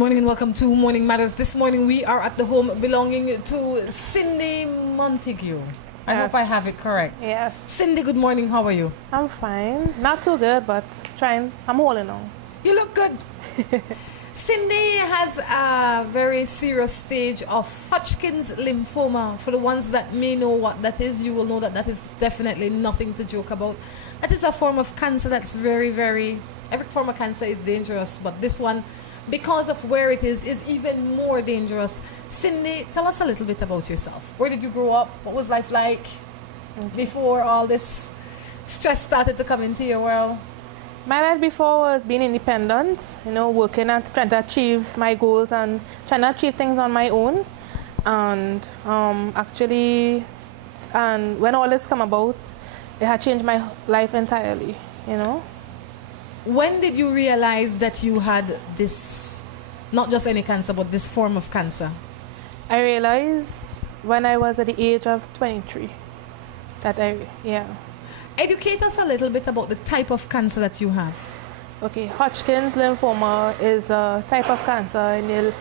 morning and welcome to Morning Matters. This morning we are at the home belonging to Cindy Montague. I hope I have it correct. Yes. Cindy, good morning. How are you? I'm fine. Not too good, but trying. I'm holding on. You look good. Cindy has a very serious stage of Hodgkin's lymphoma. For the ones that may know what that is, you will know that that is definitely nothing to joke about. That is a form of cancer that's very, every form of cancer is dangerous, but this one, because of where it is even more dangerous. Cindy, tell us a little bit about yourself. Where did you grow up? What was life like before all this stress started to come into your world? My life before was being independent, working and trying to achieve my goals and trying to achieve things on my own. And when all this come about, it had changed my life entirely, When did you realize that you had this, not just any cancer, but this form of cancer? I realized when I was at the age of 23 Educate us a little bit about the type of cancer that you have. Okay, Hodgkin's lymphoma is a type of cancer in the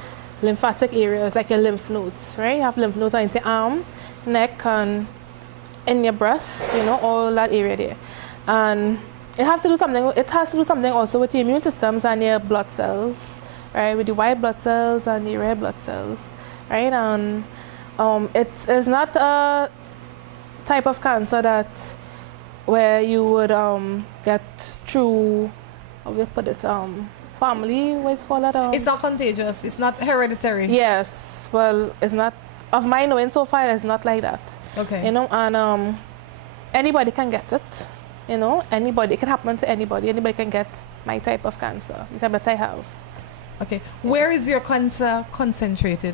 lymphatic areas, like your lymph nodes, right? You have lymph nodes in your arm, neck, and in your breast, all that area there. And it has to do something also with your immune systems and your blood cells, right? With the white blood cells and the red blood cells, right? And it is not a type of cancer that where you would get through, how we put it, family, what's called that? It's not contagious. It's not hereditary. Yes. Well, it's not, of my knowing so far, it's not like that. Okay. And anybody can get it. Anybody, it can happen to anybody. Anybody can get my type of cancer, the type that I have. Okay. Where is your cancer concentrated?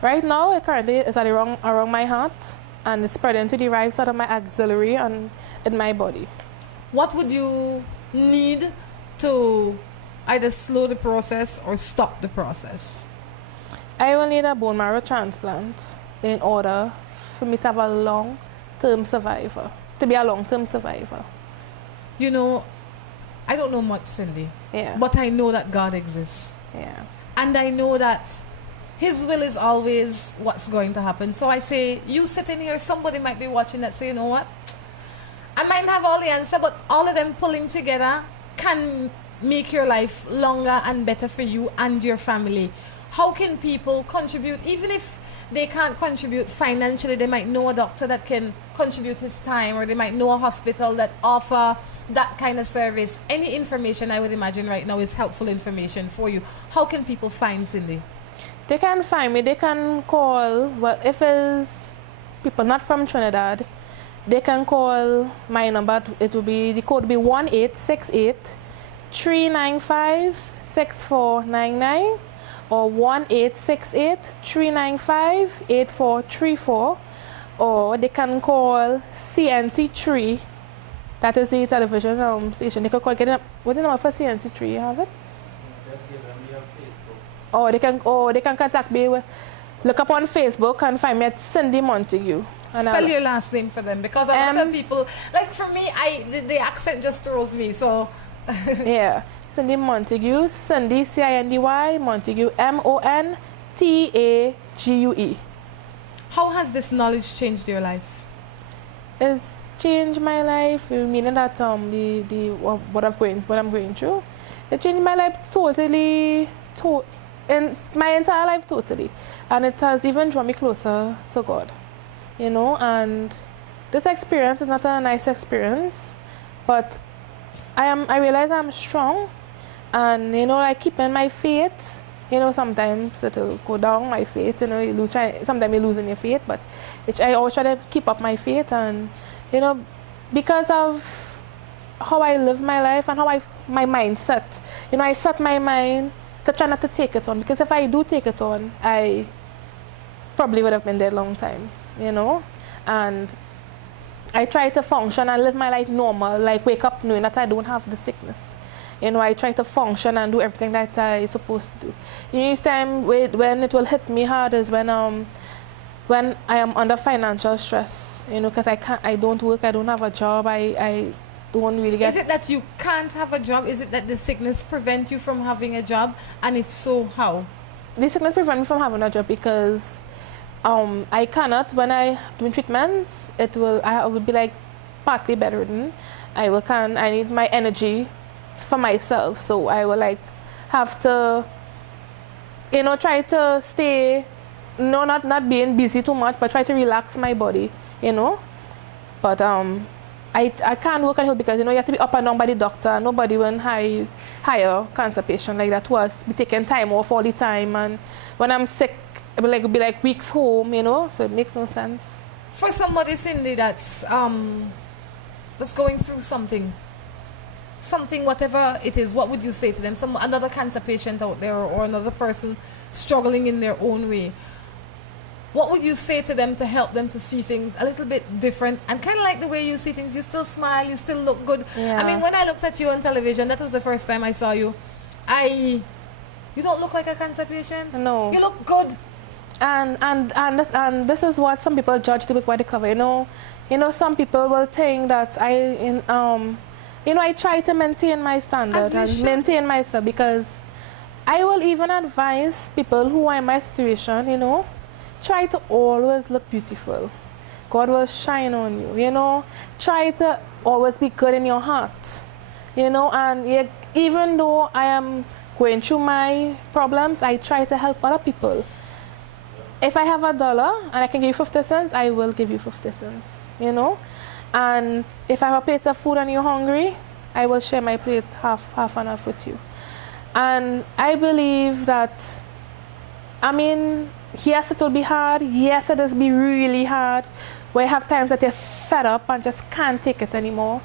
Right now, it currently is around my heart, and it's spreading to the right side of my axillary and in my body. What would you need to either slow the process or stop the process? I will need a bone marrow transplant in order for me to have a long-term survivor, to be a long-term survivor. I don't know much, Cindy. Yeah. But I know that God exists. Yeah. And I know that His will is always what's going to happen. So I say, you sitting here, somebody might be watching that say, you know what? I might not have all the answer, but all of them pulling together can make your life longer and better for you and your family. How can people contribute? Even if they can't contribute financially, they might know a doctor that can contribute his time, or they might know a hospital that offer that kind of service. Any information, I would imagine right now, is helpful information for you. How can people find Cindy? They can find me. They can call. Well, if it's people not from Trinidad, they can call my number. It will be, the code will be 1-868-395-6499 or 1-868-395-8434, or they can call CNC3. That is the television station. They can call. What's the number for CNC3? You have it? Or they can contact me. Look up on Facebook and find me at Cindy Montague. Spell your last name for them, because a lot of people, like for me, the accent just throws me. So yeah, Cindy Montague, Cindy Cindy, Montague Montague. How has this knowledge changed your life? It's changed my life, meaning that what I'm going through. It changed my life totally. In my entire life totally, and it has even drawn me closer to God, and this experience is not a nice experience, but I realize I'm strong, and like keeping my faith. Sometimes it'll go down, my faith, sometimes you lose in your faith, but I always try to keep up my faith, and because of how I live my life and how my mindset, I set my mind to try not to take it on, because if I do take it on, I probably would have been dead a long time, and I try to function and live my life normal, like wake up knowing that I don't have the sickness. I try to function and do everything that I'm supposed to do. Each time when it will hit me hard is when I am under financial stress, because I don't work, I don't have a job, I don't really get... Is it that you can't have a job? Is it that the sickness prevent you from having a job? And if so, how? The sickness prevent me from having a job because I cannot, when I do treatments, I will be like partly bedridden. I need my energy for myself, so I will like have to, you know, try to stay, no, not being busy too much, but try to relax my body, you know. But I can't work on hill because, you know, you have to be up and down by the doctor. Nobody will hire a cancer patient like that who has to be taking time off all the time. And when I'm sick, it will be like weeks home, you know, so it makes no sense. For somebody, Cindy, that's going through something, whatever it is, what would you say to them? Another cancer patient out there or another person struggling in their own way. What would you say to them to help them to see things a little bit different and kind of like the way you see things? You still smile, you still look good. Yeah. I mean, when I looked at you on television, that was the first time I saw you. You don't look like a cancer patient. No. You look good. And this is what some people judge with what they cover. You know, some people will think that I try to maintain my standard and maintain myself because I will even advise people who are in my situation, you know, try to always look beautiful. God will shine on you, you know. Try to always be good in your heart, you know. And even though I am going through my problems, I try to help other people. If I have $1 and I can give you 50 cents, I will give you 50 cents, you know. And if I have a plate of food and you're hungry, I will share my plate half and half with you. And I believe that, I mean, yes, it will be hard. Yes, it will be really hard. Where you have times that you're fed up and just can't take it anymore.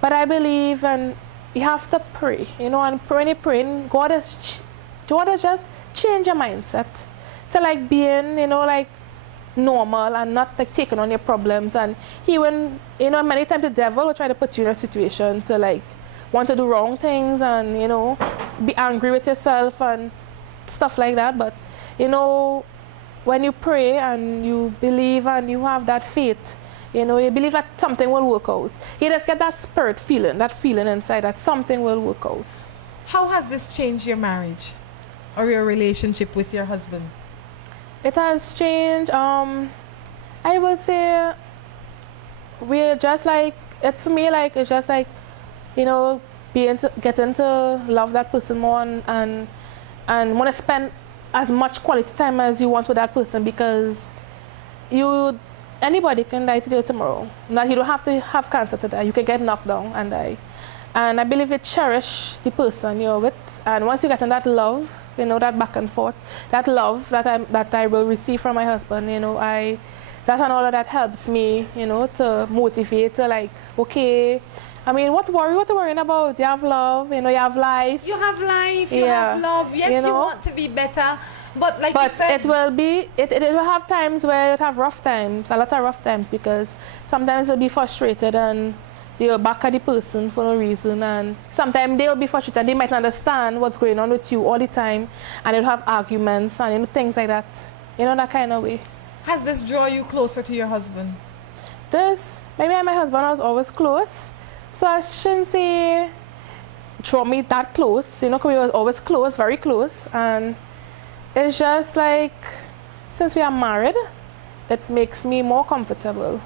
But I believe, and you have to pray, you know, and when you're praying, God has just changed your mindset to like being, you know, like normal and not like taking on your problems. And even, you know, many times the devil will try to put you in a situation to like want to do wrong things and, you know, be angry with yourself and stuff like that. But, you know, when you pray and you believe and you have that faith, you know, you believe that something will work out. You just get that spirit feeling, that feeling inside that something will work out. How has this changed your marriage or your relationship with your husband? It has changed. I would say we're just like, for me, like, it's just like, you know, getting to love that person more and want to spend as much quality time as you want with that person because anybody can die today or tomorrow. Now, you don't have to have cancer to die. You can get knocked down and die. And I believe you cherish the person you're with. And once you get in that love, you know, that back and forth, that love that I will receive from my husband, you know, that and all of that helps me, you know, to motivate, to like, okay, I mean, what are you worrying about? You have love, you know, you have life. You have life, you have love. Yes, you want to be better. But like you said... it will have times where it have rough times, a lot of rough times, because sometimes you'll be frustrated and you're back at the person for no reason. And sometimes they'll be frustrated and they might not understand what's going on with you all the time. And they'll have arguments and, you know, things like that. You know, that kind of way. Has this drawn you closer to your husband? Maybe my husband was always close. So I shouldn't say draw me that close, you know, because we were always close, very close. And it's just like, since we are married, it makes me more comfortable,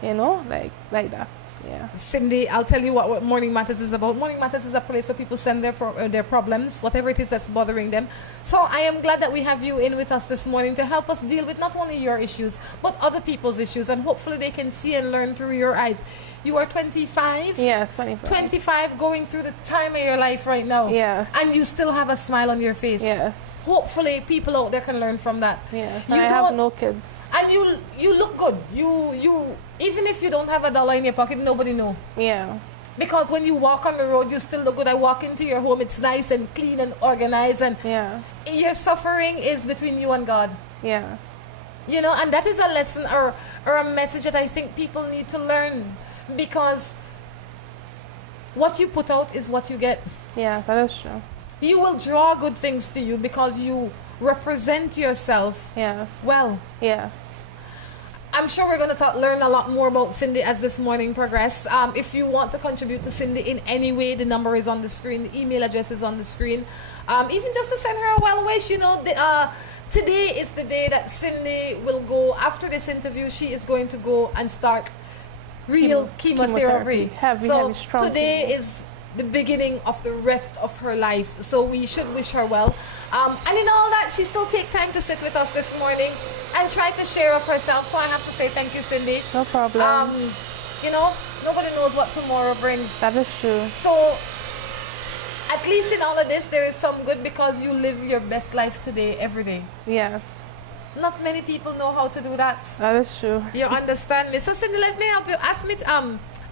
you know, like that. Yeah. Cindy, I'll tell you what Morning Matters is about. Morning Matters is a place where people send their problems, whatever it is that's bothering them. So I am glad that we have you in with us this morning to help us deal with not only your issues, but other people's issues. And hopefully they can see and learn through your eyes. You are 25? Yes, 25. 25, going through the time of your life right now. Yes. And you still have a smile on your face. Yes. Hopefully people out there can learn from that. Yes, and I have no kids. And you look good. You even if you don't have $1 in your pocket, nobody know. Yeah. Because when you walk on the road, you still look good. I walk into your home, it's nice and clean and organized. And yes. Your suffering is between you and God. Yes. You know, and that is a lesson or a message that I think people need to learn. Because what you put out is what you get. Yeah, that is true. You will draw good things to you because you represent yourself. Yes. Well. Yes. I'm sure we're going to learn a lot more about Cindy as this morning progresses. If you want to contribute to Cindy in any way, the number is on the screen. The email address is on the screen. Even just to send her a well wish, you know, today is the day that Cindy will go. After this interview, she is going to go and start real chemotherapy. Heavy, strong today chemo. is the beginning of the rest of her life. So we should wish her well. And in all that, she still take time to sit with us this morning and try to share of herself. So I have to say thank you, Cindy. No problem. You know, nobody knows what tomorrow brings. That is true. So at least in all of this, there is some good because you live your best life today, every day. Yes. Not many people know how to do that. That is true. You understand me? So Cindy, let me help you.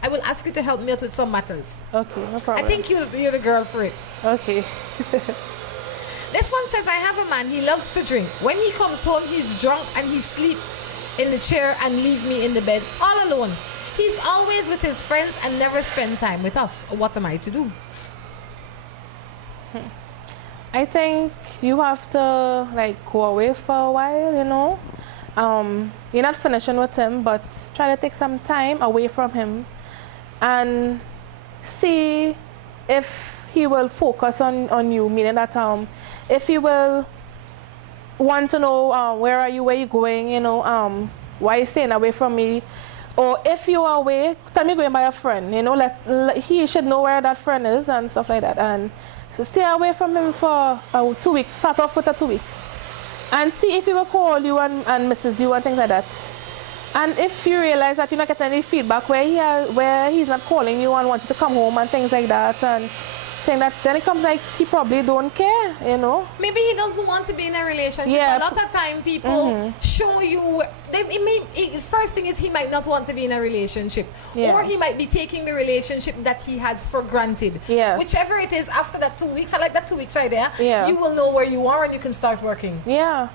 I will ask you to help me out with some matters. Okay, no problem. I think you're the girl for it. Okay. This one says, I have a man, he loves to drink. When he comes home, he's drunk and he sleeps in the chair and leave me in the bed all alone. He's always with his friends and never spend time with us. What am I to do? I think you have to like go away for a while, you know. You're not finishing with him, but try to take some time away from him and see if he will focus on you, meaning that if he will want to know where are you going, you know, why you staying away from me, or if you are away, tell me going by a friend, you know, he should know where that friend is and stuff like that. And so stay away from him for 2 weeks, start off with 2 weeks, and see if he will call you and misses you and things like that. And if you realize that you're not getting any feedback where he's not calling you and wants you to come home and things like that, and saying that, then it comes like he probably don't care, you know. Maybe he doesn't want to be in a relationship. Yeah. A lot of time people show you, first thing is he might not want to be in a relationship. Yeah. Or he might be taking the relationship that he has for granted. Yes. Whichever it is, after that 2 weeks, I like that 2 weeks idea, Yeah. you will know where you are and you can start working. Yeah,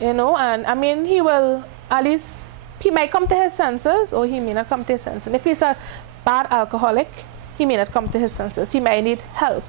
you know, and I mean, he will, at least, he might come to his senses or he may not come to his senses. And if he's a bad alcoholic, he may not come to his senses. He might need help.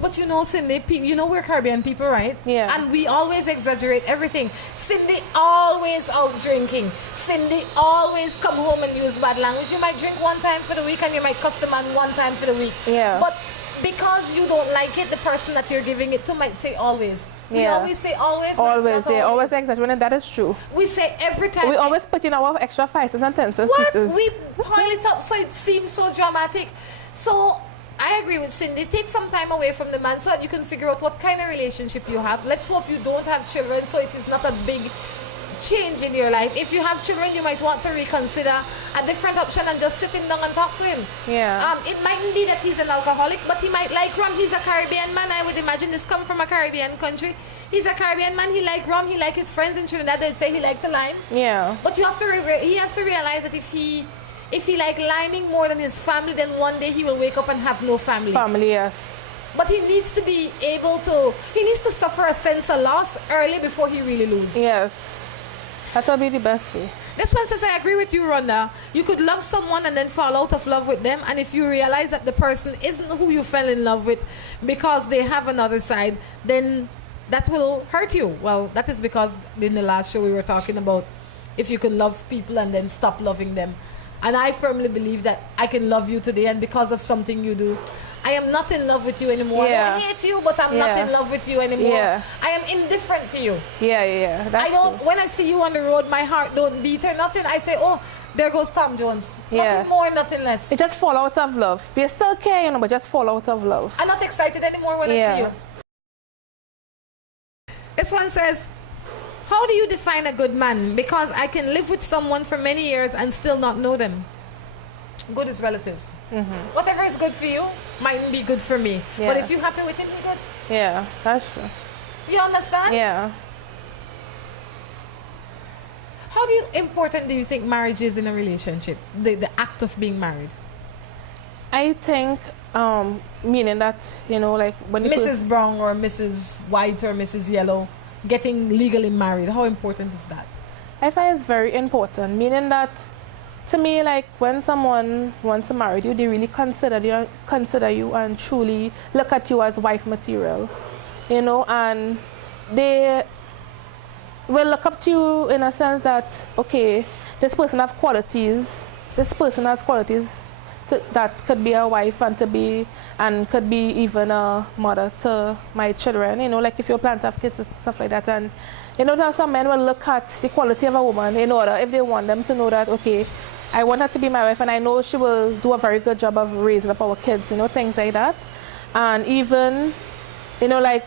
But you know, Cindy, you know we're Caribbean people, right? Yeah. And we always exaggerate everything. Cindy always out drinking. Cindy always come home and use bad language. You might drink one time for the week and you might cuss the man one time for the week. Yeah. But because you don't like it, the person that you're giving it to might say always. We Yeah. always say always. Always, yeah, always exaggerate, and that is true. We say every time. We always put in our extra 5 cents and 10 cents What? pieces. We pile it up so it seems so dramatic. So I agree with Cindy. Take some time away from the man so that you can figure out what kind of relationship you have. Let's hope you don't have children so it is not a big change in your life. If you have children, you might want to reconsider a different option and just sitting down and talk to him. Yeah. It mightn't be that he's an alcoholic, but he might like rum. He's a Caribbean man. I would imagine this come from a Caribbean country. He's a Caribbean man. He like rum. He like his friends in Trinidad. They'd say he liked to lime. Yeah. But you have to he has to realize that if he like liming more than his family, then one day he will wake up and have no family. Family, yes. But he needs to be able to, he needs to suffer a sense of loss early before he really loses. Yes. That will be the best way. This one says, I agree with you, Rhonda. You could love someone and then fall out of love with them. And if you realize that the person isn't who you fell in love with because they have another side, then that will hurt you. Well, that is because in the last show we were talking about if you can love people and then stop loving them. And I firmly believe that I can love you today, and because of something you do, I am not in love with you anymore. Yeah. I don't hate you, but I'm not in love with you anymore. Yeah. I am indifferent to you. Yeah. That's I don't. true. When I see you on the road, my heart don't beat or nothing. I say, oh, there goes Tom Jones. Yeah. Nothing more, nothing less. It just fall out of love. We still care, you know, but just fall out of love. I'm not excited anymore when I see you. This one says, how do you define a good man? Because I can live with someone for many years and still not know them. Good is relative. Whatever is good for you mightn't be good for me. Yeah. But if you're happy with him, you're good. Yeah, that's true. You understand? Yeah. How important do you think marriage is in a relationship? The act of being married. I think, meaning that, you know, like when Mrs. Brown or Mrs. White or Mrs. Yellow getting legally married, how important is that? I find it's very important, meaning that to me, like when someone wants to marry you, they really consider you and truly look at you as wife material, you know, and they will look up to you in a sense that, okay, this person has qualities that could be a wife and could be even a mother to my children, you know, like if you plan to have kids and stuff like that. And you know, some men will look at the quality of a woman in order, if they want them to know that, okay, I want her to be my wife and I know she will do a very good job of raising up our kids, you know, things like that. And even, you know, like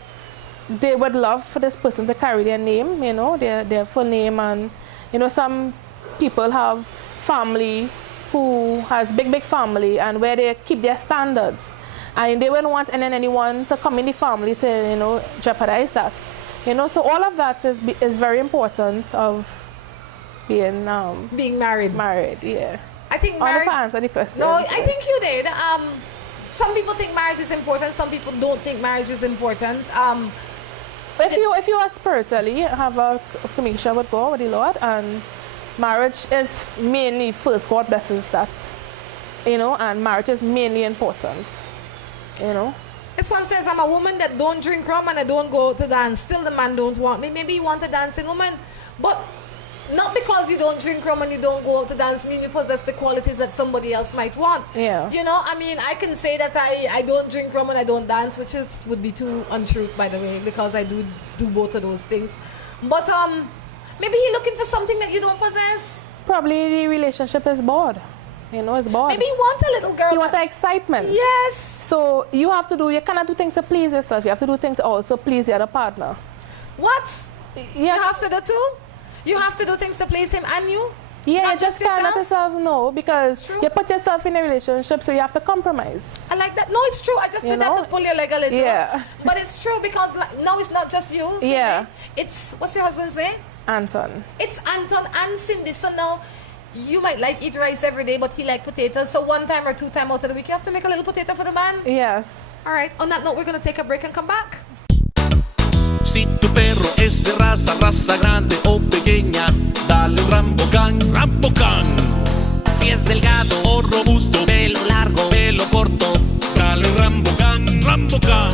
they would love for this person to carry their name, you know, their full name. And you know, some people have family who has big family and where they keep their standards, and they wouldn't want anyone to come in the family to, you know, jeopardize that, you know. So all of that is very important of being married. Yeah. I think marriage. To answer the question. No, I think you did. Some people think marriage is important. Some people don't think marriage is important. If you are spiritually have a communication with God, with the Lord, and marriage is mainly first, God blesses that, you know, and marriage is mainly important, you know. This one says, I'm a woman that don't drink rum and I don't go to dance. Still the man don't want me. Maybe you want a dancing woman, but not because you don't drink rum and you don't go out to dance mean you possess the qualities that somebody else might want. Yeah. You know, I mean, I can say that I don't drink rum and I don't dance, which would be too untruth, by the way, because I do both of those things. But maybe you're looking for something that you don't possess. Probably the relationship is bored. You know, it's bored. Maybe you want a little girl. You want the excitement. Yes. So you cannot do things to please yourself. You have to do things to also please the other partner. What? Yeah. You have to do too? You have to do things to please him and you? Yeah, not you just can't let yourself know, because you put yourself in a relationship, so you have to compromise. I like that. No, it's true. I just did that to pull your leg a little. Yeah. But it's true, because no, it's not just you, Cindy. Yeah. It's, what's your husband's name? Anton. It's Anton and Cindy. So now, you might eat rice every day, but he like potatoes. So 1 time or 2 times out of the week, you have to make a little potato for the man. Yes. All right. On that note, we're going to take a break and come back. Si tu perro es de raza grande o pequeña, dale un Rambocan, Rambocan. Si es delgado o robusto, pelo largo, pelo corto, dale un Rambocan, Rambocan.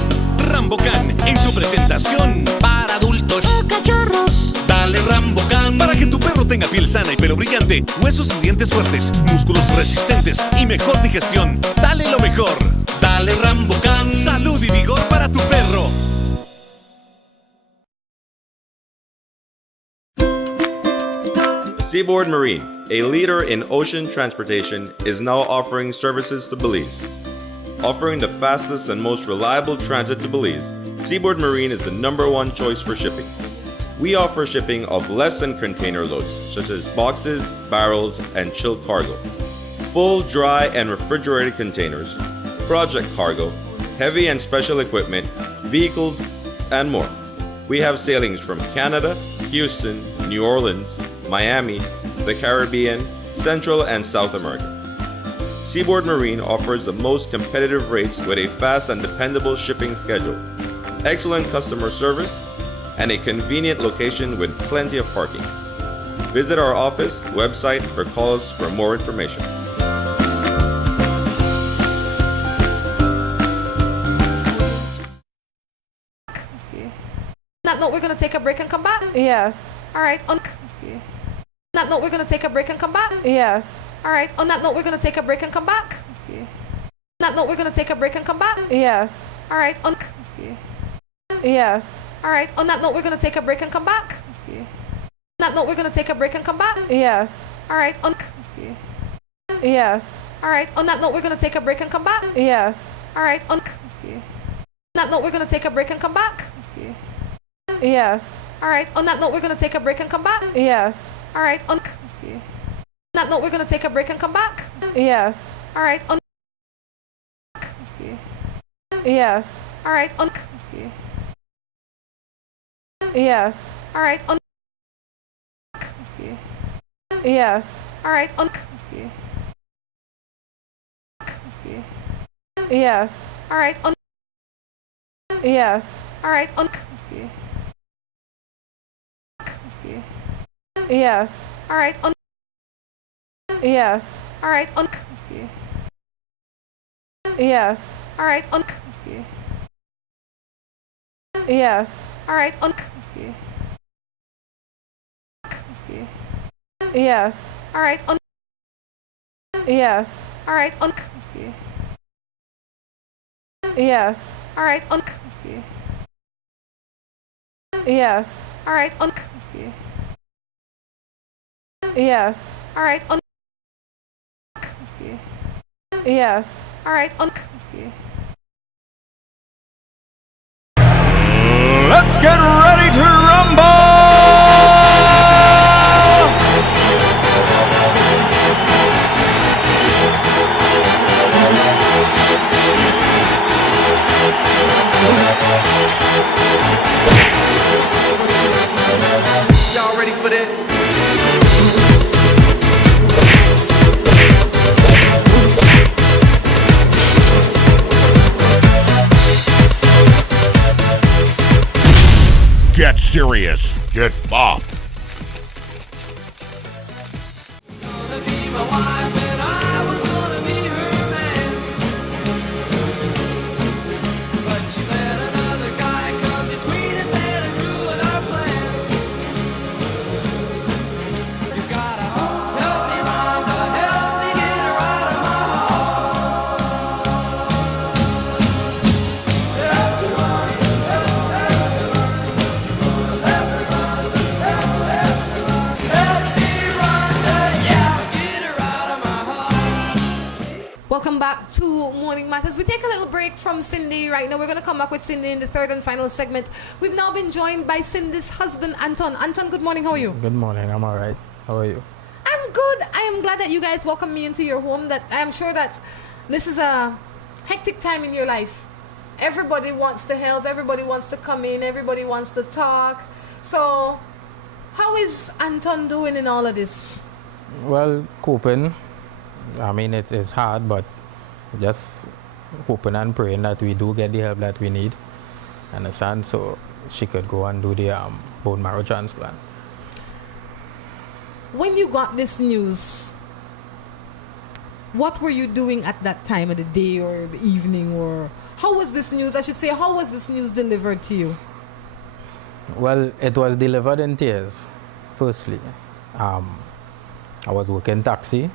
Rambocan en su presentación para adultos o cachorros. Dale Rambocan para que tu perro tenga piel sana y pelo brillante, huesos y dientes fuertes, músculos resistentes y mejor digestión. Dale lo mejor. Dale Rambocan. Salud y vigor para tu perro. Seaboard Marine, a leader in ocean transportation, is now offering services to Belize. Offering the fastest and most reliable transit to Belize, Seaboard Marine is the #1 choice for shipping. We offer shipping of less than container loads, such as boxes, barrels, and chilled cargo, full, dry, and refrigerated containers, project cargo, heavy and special equipment, vehicles, and more. We have sailings from Canada, Houston, New Orleans, Miami, the Caribbean, Central and South America. Seaboard Marine offers the most competitive rates with a fast and dependable shipping schedule, excellent customer service, and a convenient location with plenty of parking. Visit our office, website, or call us for more information. On that note, we're going to take a break and come back. Yes. All right. On that note, we're going to take a break and come back. Yes. All right. On that note, we're going to take a break and come back. On that note, we're going to take a break and come back. Yes. All right. On Yes. All right. On that note, we're going to take a break and come back. On that note, we're going to take a break and come back. Yes. All right. On Yes. All right. On that note, we're going to take a break and come back. Yes. All right. On that note, we're going to take a break and come back. Yes. All right. On that note, we're going to take a break and come back. Yes. All right. On that note, we're going to take a break and come back. Yes. All right. On Yes. All right. On Yes. All right. On Yes. All right. On Yes. All right. On Yes. All right. On Yes. All right. On Yes. All right. On Yes. All right. On Yes. All right. On Okay. Yes. All right. Yes. All right. Okay. Yes. All right. Okay. Yes. All right. Okay. Yes. All right. Okay. Yes. All right. Okay. Let's get ready to rumble! Y'all ready for this? Get serious. Get bop. Welcome back to Morning Matters. We take a little break from Cindy right now. We're going to come back with Cindy in the third and final segment. We've now been joined by Cindy's husband, Anton. Anton, good morning. How are you? Good morning. I'm all right. How are you? I'm good. I am glad that you guys welcomed me into your home. That I am sure that this is a hectic time in your life. Everybody wants to help. Everybody wants to come in. Everybody wants to talk. So, how is Anton doing in all of this? Well, coping. I mean, it's hard, but just hoping and praying that we do get the help that we need. Understand? So she could go and do the bone marrow transplant. When you got this news, what were you doing at that time of the day or the evening, or how was this news? I should say, how was this news delivered to you? Well, it was delivered in tears. Firstly, I was working taxi.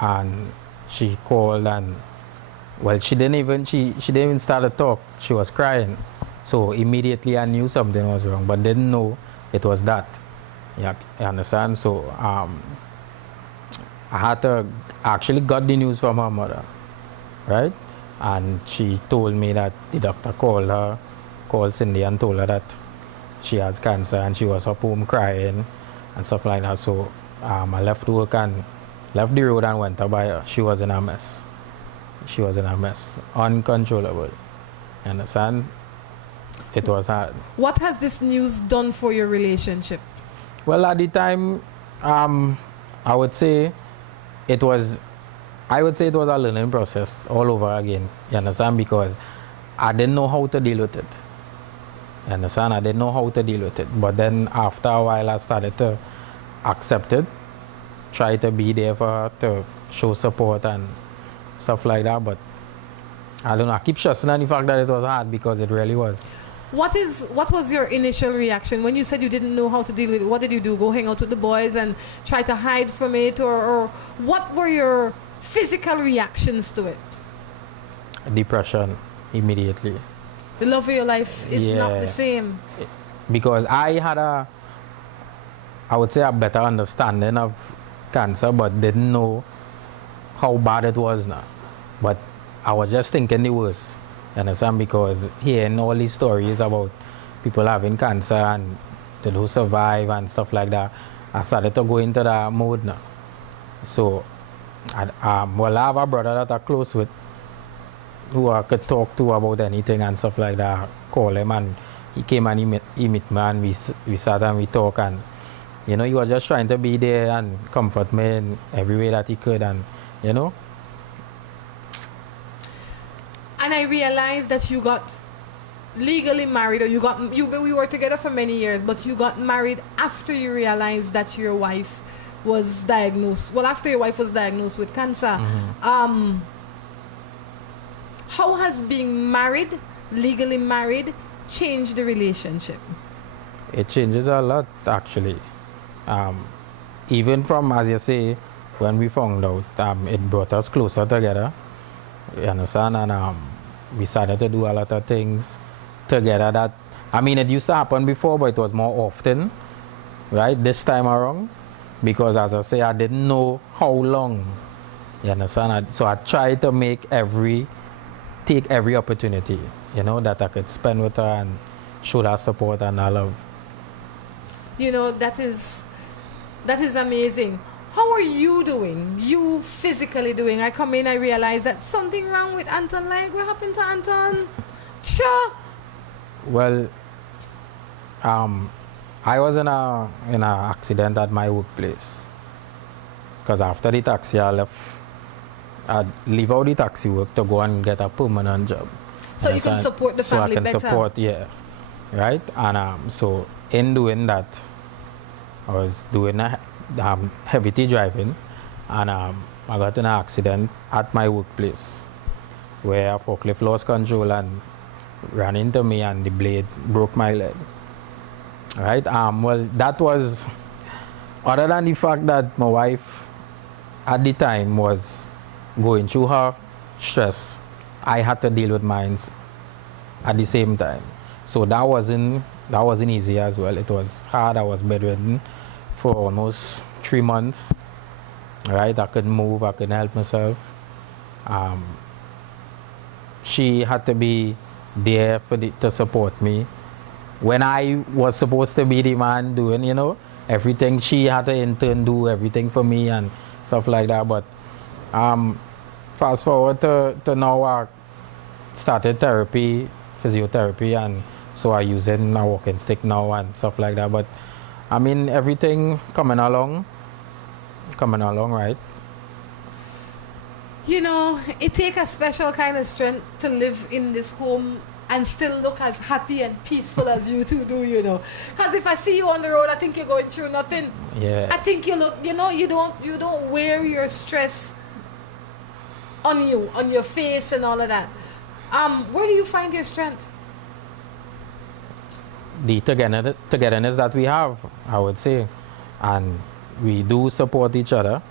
And she called, and well, she didn't even start to talk. She was crying. So immediately I knew something was wrong, but didn't know it was that. Yeah, you understand? So I had to actually got the news from her mother, right? And she told me that the doctor called Cindy and told her that she has cancer, and she was up home crying and stuff like that. So I left work and left the road and went to buy her. She was in a mess. She was in a mess. Uncontrollable. You understand? It was hard. What has this news done for your relationship? Well, at the time, I would say it was a learning process all over again. You understand? Because I didn't know how to deal with it. You understand? I didn't know how to deal with it. But then after a while, I started to accept it, try to be there for her, to show support and stuff like that. But I don't know, I keep stressing on the fact that it was hard, because it really was. What was your initial reaction when you said you didn't know how to deal with it? What did you do? Go hang out with the boys and try to hide from it, or what were your physical reactions to it? Depression immediately. The love of your life is not the same. Because I had a better understanding of cancer, but didn't know how bad it was now. But I was just thinking the worst. You understand? Because hearing all these stories about people having cancer and they don't survive and stuff like that, I started to go into that mode now. So, I have a brother that I'm close with, who I could talk to about anything and stuff like that. Call him, and he came and he met me, and we sat and we talked, and you know, he was just trying to be there and comfort me in every way that he could, and you know. And I realized that you got legally married, or we were together for many years, but you got married after you realized that your wife was diagnosed. Well, after your wife was diagnosed with cancer. Mm-hmm. How has being married, legally married, changed the relationship? It changes a lot, actually. Even from, as you say, when we found out, it brought us closer together. You understand? And we started to do a lot of things together that, I mean, it used to happen before, but it was more often, right? This time around, because as I say, I didn't know how long. You understand? So I tried to take every opportunity, you know, that I could spend with her and show her support and her love. You know, that is amazing. How are you doing? You physically doing? I come in, I realize that something wrong with Anton. Like, what happened to Anton? Sure. Well, I was in a accident at my workplace. Because after the taxi, I'd leave out the taxi work to go and get a permanent job. So you can support the family better. So I can support, yeah, right? And so in doing that, I was doing heavy driving, and I got in an accident at my workplace where a forklift lost control and ran into me, and the blade broke my leg. Right? Well, that was, other than the fact that my wife at the time was going through her stress, I had to deal with mine at the same time. So that wasn't easy as well. It was hard. I was bedridden for almost 3 months. Right? I couldn't move. I couldn't help myself. She had to be there to support me. When I was supposed to be the man doing, you know, everything, she had to in turn do everything for me and stuff like that. But fast forward to now, I started therapy, physiotherapy, and so I use it in a walking stick now and stuff like that. But I mean, everything coming along, right? You know, it takes a special kind of strength to live in this home and still look as happy and peaceful as you two do, you know. Because if I see you on the road, I think you're going through nothing. Yeah. I think you look, you know, you don't wear your stress on you, on your face and all of that. Where do you find your strength? The togetherness that we have, I would say. And we do support each other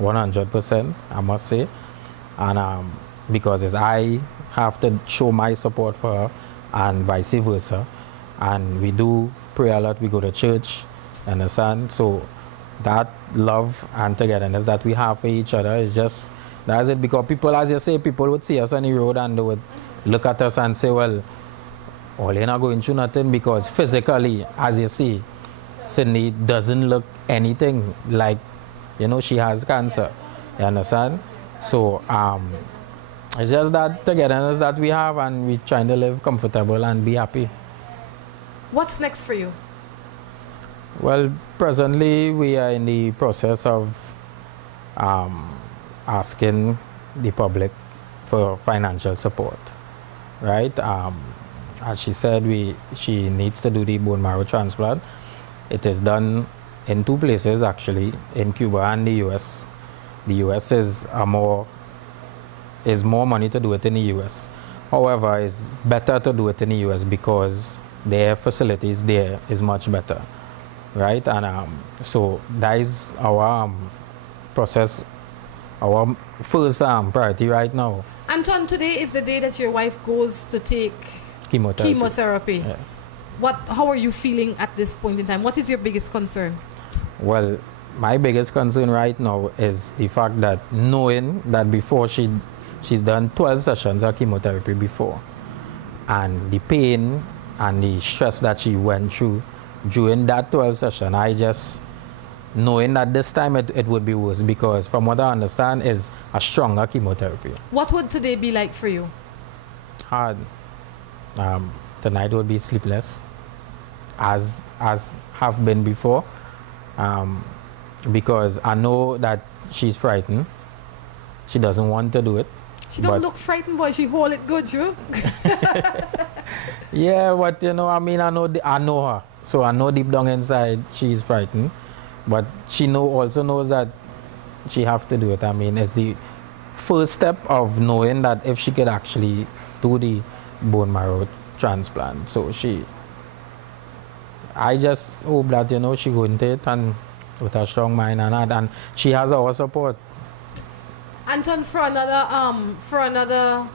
100%, I must say. And because I have to show my support for her and vice versa. And we do pray a lot, we go to church, understand? So that love and togetherness that we have for each other is just, that's it. Because people, as you say, people would see us on the road and they would look at us and say, well, you're not going through nothing, because physically, as you see, Sydney doesn't look anything like, you know, she has cancer. You understand? So it's just that togetherness that we have, and we're trying to live comfortable and be happy. What's next for you? Well, presently we are in the process of asking the public for financial support, right? As she said, she needs to do the bone marrow transplant. It is done in 2 places, actually, in Cuba and the US. The US is more money to do it in the US. However, it's better to do it in the US because their facilities there is much better, right? And so that is our process, our first priority right now. Anton, today is the day that your wife goes to take chemotherapy. Yeah. How are you feeling at this point in time? What is your biggest concern? Well, my biggest concern right now is the fact that knowing that before she's done 12 sessions of chemotherapy before, and the pain and the stress that she went through during that 12 session, I just knowing that this time it would be worse, because from what I understand is a stronger chemotherapy. What would today be like for you? Hard. Tonight would be sleepless, as have been before, because I know that she's frightened. She doesn't want to do it. She don't look frightened, boy. She hold it good, you. Yeah, but you know, I mean, I know her, so I know deep down inside she's frightened, but she also knows that she have to do it. I mean, it's the first step of knowing that if she could actually do the bone marrow transplant. So I just hope that, you know, she go into it and with a strong mind and she has our support. Anton, for another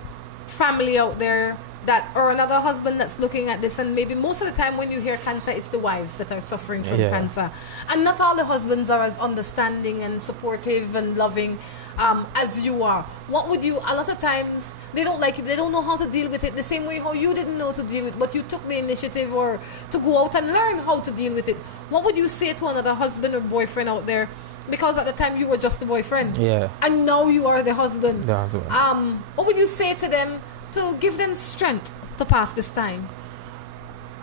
family out there that, or another husband that's looking at this, and maybe most of the time when you hear cancer, it's the wives that are suffering from cancer, and not all the husbands are as understanding and supportive and loving as you are. What would you, a lot of times they don't like it, they don't know how to deal with it the same way how you didn't know to deal with it, but you took the initiative or to go out and learn how to deal with it. What would you say to another husband or boyfriend out there? Because at the time you were just the boyfriend, and now you are the husband. What would you say to them to give them strength to pass this time?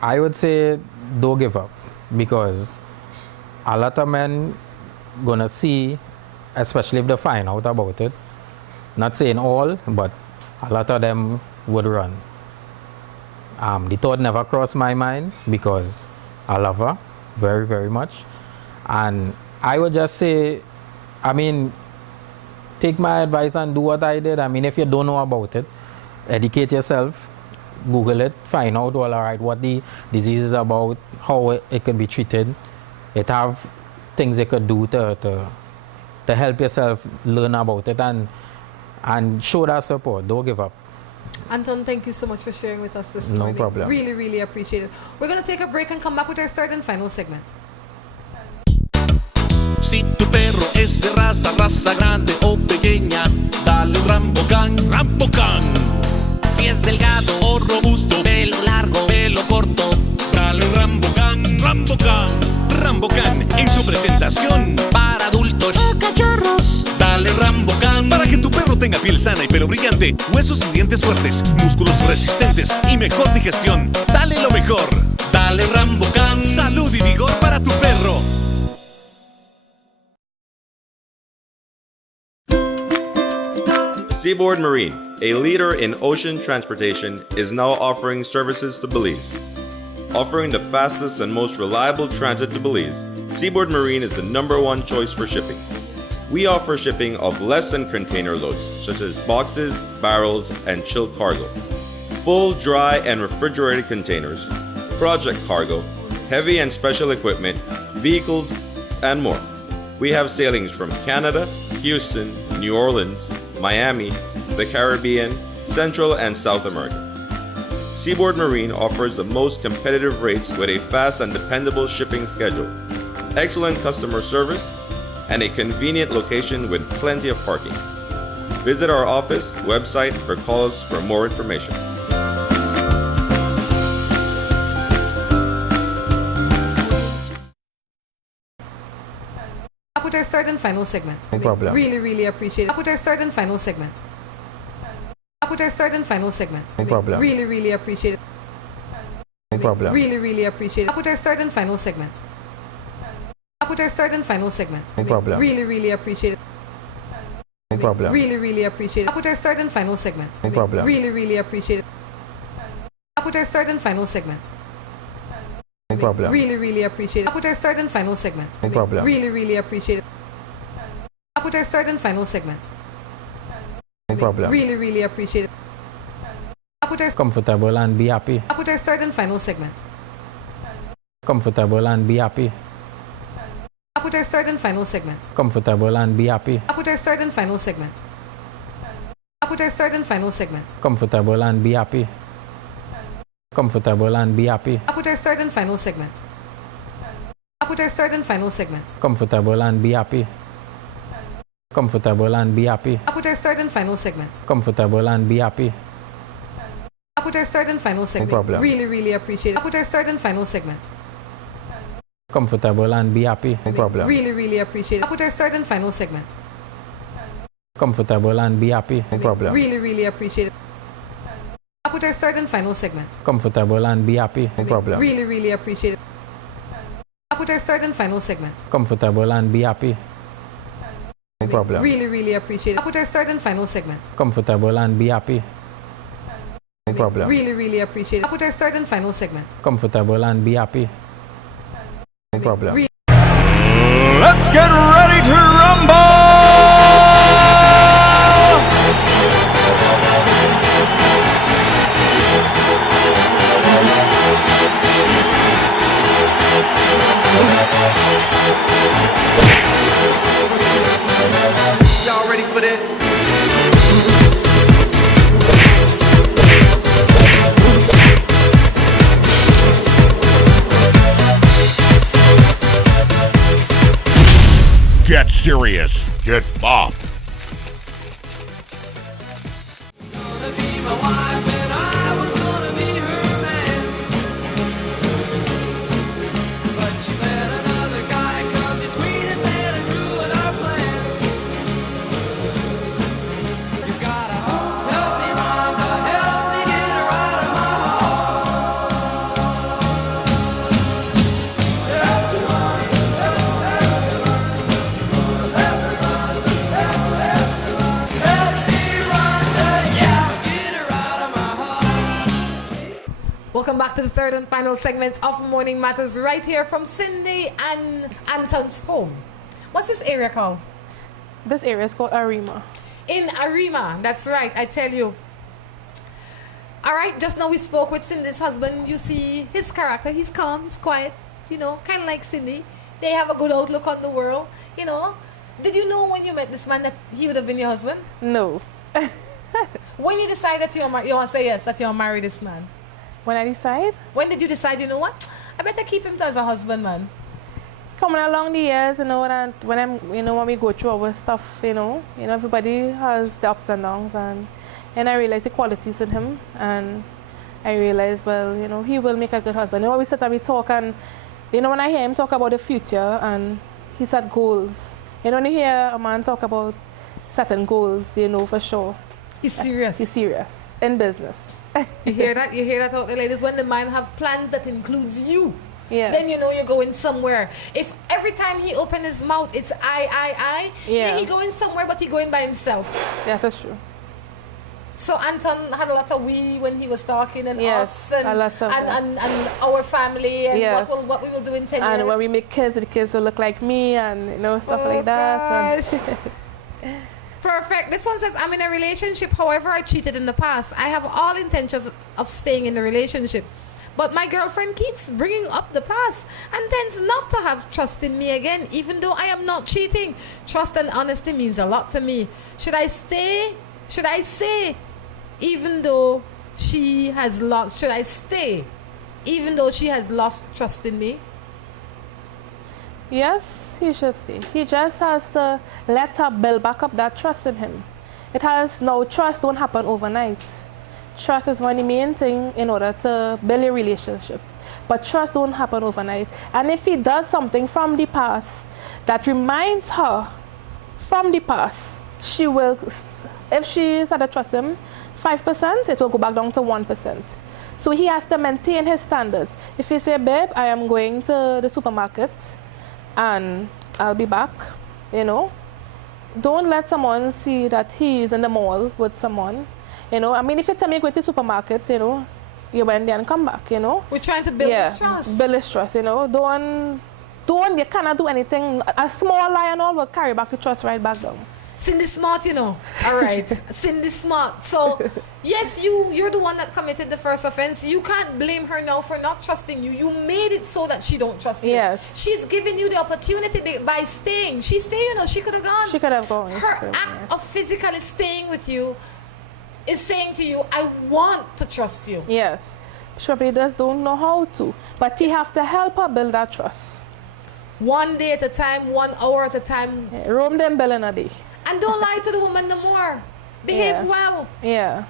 I would say don't give up, because a lot of men gonna see, especially if they find out about it, not saying all, but a lot of them would run. The thought never crossed my mind because I love her very, very much. And I would just say, I mean, take my advice and do what I did. I mean, if you don't know about it, educate yourself, Google it, find out what the disease is about, how it can be treated. It have things you could do to help yourself learn about it and show that support. Don't give up. Anton, thank you so much for sharing with us this morning. No problem. Really, really appreciate it. We're going to take a break and come back with our third and final segment. Si tu perro es de raza grande o pequeña, dale un Rambocan, Rambocan. Si es delgado o robusto, pelo largo, pelo corto, dale un Rambocan, Rambocan. Rambocan en su presentación para adultos o cachorros. Dale Rambocan para que tu perro tenga piel sana y pelo brillante, huesos y dientes fuertes, músculos resistentes y mejor digestión. Dale lo mejor. Dale Rambocan, salud y vigor para tu perro. Seaboard Marine, a leader in ocean transportation, is now offering services to Belize. Offering the fastest and most reliable transit to Belize, Seaboard Marine is the #1 choice for shipping. We offer shipping of less than container loads, such as boxes, barrels, and chilled cargo, full, dry, and refrigerated containers, project cargo, heavy and special equipment, vehicles, and more. We have sailings from Canada, Houston, New Orleans, Miami, the Caribbean, Central and South America. Seaboard Marine offers the most competitive rates with a fast and dependable shipping schedule, excellent customer service, and a convenient location with plenty of parking. Visit our office, website, or call us for more information. With our third and final segment. No problem. Really, really appreciate it. With our third and final segment. With our third and final segment. No problem. Really, really appreciate it. No problem. Really, really appreciate it. With our third and final segment. With our third and final segment. No problem. Really, really appreciate it. No problem. Really, really appreciate it. With our third and final segment. No problem. Really, really appreciate it. With our third and final segment. No problem. Really, really appreciate it. With our third and final segment. No problem. Really, really appreciate it. With our third and final segment. No problem. Really, really appreciate it. With our Comfortable and be happy. With our third and final segment. Comfortable and be happy. With our third and final segment. Comfortable and be happy. With our third and final segment. With our third and final segment. Comfortable and be happy. Comfortable and be happy. With our third and final segment. With our third and final segment. Comfortable and be happy. Comfortable and be happy. With our third and final segment. Comfortable and be happy. With our third and final segment. No problem. Really, really appreciate it. With our third and final segment. Comfortable and be happy. No problem. Really, really appreciate it. With our third and final segment. Comfortable and be happy. No problem. Really, really appreciate it. With our third and final segment. Comfortable and be happy. No problem. Really, really appreciate it. With our third and final segment. Comfortable and be happy. No problem. Really, really appreciate it. With our third and final segment. Comfortable and be happy. No problem. Really, really appreciate it. With our third and final segment. Comfortable and be happy. No problem. Let's get ready to rumble! serious. Get bopped. Welcome back to the third and final segment of Morning Matters right here from Cindy and Anton's home. What's this area called? This area is called Arima. In Arima, that's right, I tell you. All right, just now we spoke with Cindy's husband. You see his character, he's calm, he's quiet, you know, kind of like Cindy. They have a good outlook on the world, you know. Did you know when you met this man that he would have been your husband? No. When you decide that you want to say yes, that you'll marry this man? When I decide? When did you decide, you know what? I better keep him as a husband, man. Coming along the years, you know, when we go through our stuff, you know, everybody has the ups and downs, and I realized the qualities in him, and I realized, well, you know, he will make a good husband. You know, we sit and we talk, and you know, when I hear him talk about the future, and he set goals. You know, when you hear a man talk about setting goals, you know for sure. He's serious. He's serious in business. You hear that? You hear that out there, ladies? When the man have plans that includes you, yes, then you know you're going somewhere. If every time he open his mouth, it's I, yeah, he going somewhere, but he going by himself. Yeah, that's true. So Anton had a lot of we when he was talking, and yes, us, and, a lot of and our family, and yes, what we will do in 10 years. And when we make kids, the kids will look like me, and you know, stuff like that. Perfect. This one says, I'm in a relationship. However, I cheated in the past. I have all intentions of staying in the relationship. But my girlfriend keeps bringing up the past and tends not to have trust in me again, even though I am not cheating. Trust and honesty means a lot to me. Should I stay? Should I say, even though she has lost, should I stay, even though she has lost trust in me? Yes, he should stay. He just has to let her build back up that trust in him. Trust don't happen overnight. Trust is one of the main thing in order to build a relationship. But trust don't happen overnight. And if he does something from the past that reminds her from the past, she will, if she started to trust him 5%, it will go back down to 1%. So he has to maintain his standards. If he say, babe, I am going to the supermarket, and I'll be back, you know. Don't let someone see that he's in the mall with someone, you know. I mean, if you tell me go to the supermarket, you know, you went there and come back, you know. We're trying to build this trust. Build this trust, you know. You cannot do anything. A small lie and all will carry back the trust right back down. Cindy smart, you know. All right. Cindy smart. So, yes, you're the one that committed the first offense. You can't blame her now for not trusting you. You made it so that she don't trust you. Yes. She's giving you the opportunity by staying. She stayed, you know. She could have gone. She could have gone. Her act of physically staying with you is saying to you, I want to trust you. Yes. She probably just don't know how to. But you have to help her build that trust. 1 day at a time, 1 hour at a time. Yeah, roam them bell in a day. And don't lie to the woman no more. Behave well. Yeah.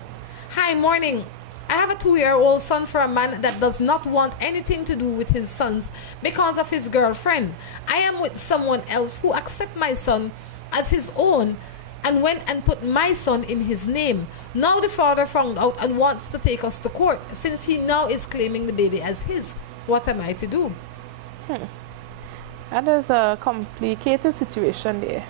Hi, morning. I have a 2-year-old son for a man that does not want anything to do with his sons because of his girlfriend. I am with someone else who accepts my son as his own and went and put my son in his name. Now the father found out and wants to take us to court since he now is claiming the baby as his. What am I to do? That is a complicated situation there.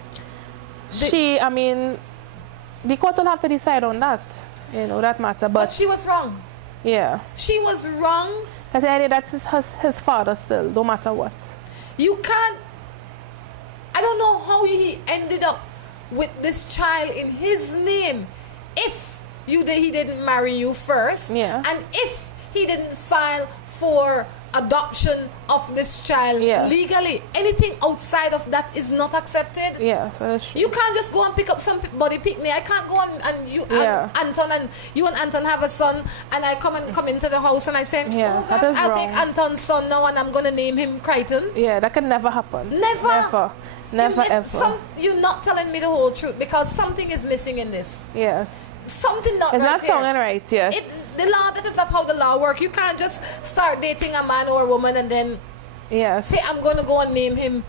The court will have to decide on that, you know, that matter. But she was wrong. Yeah. She was wrong. Because that's his father still, no matter what. You can't, I don't know how he ended up with this child in his name if he didn't marry you first. Yeah. And if he didn't file for adoption of this child legally. Anything outside of that is not accepted. Yes, that's true. You can't just go and pick up somebody picnic. I can't go and you and Anton and you and Anton have a son and I come into the house and I say, that is I'll wrong. take Anton's son now and I'm gonna name him Crichton. Yeah, that can never happen. Never. Never ever. You're not telling me the whole truth because something is missing in this. Yes. Something not It's right not there. sounding right, yes. The law, that is not how the law works. You can't just start dating a man or a woman and then Yes. say, I'm going to go and name him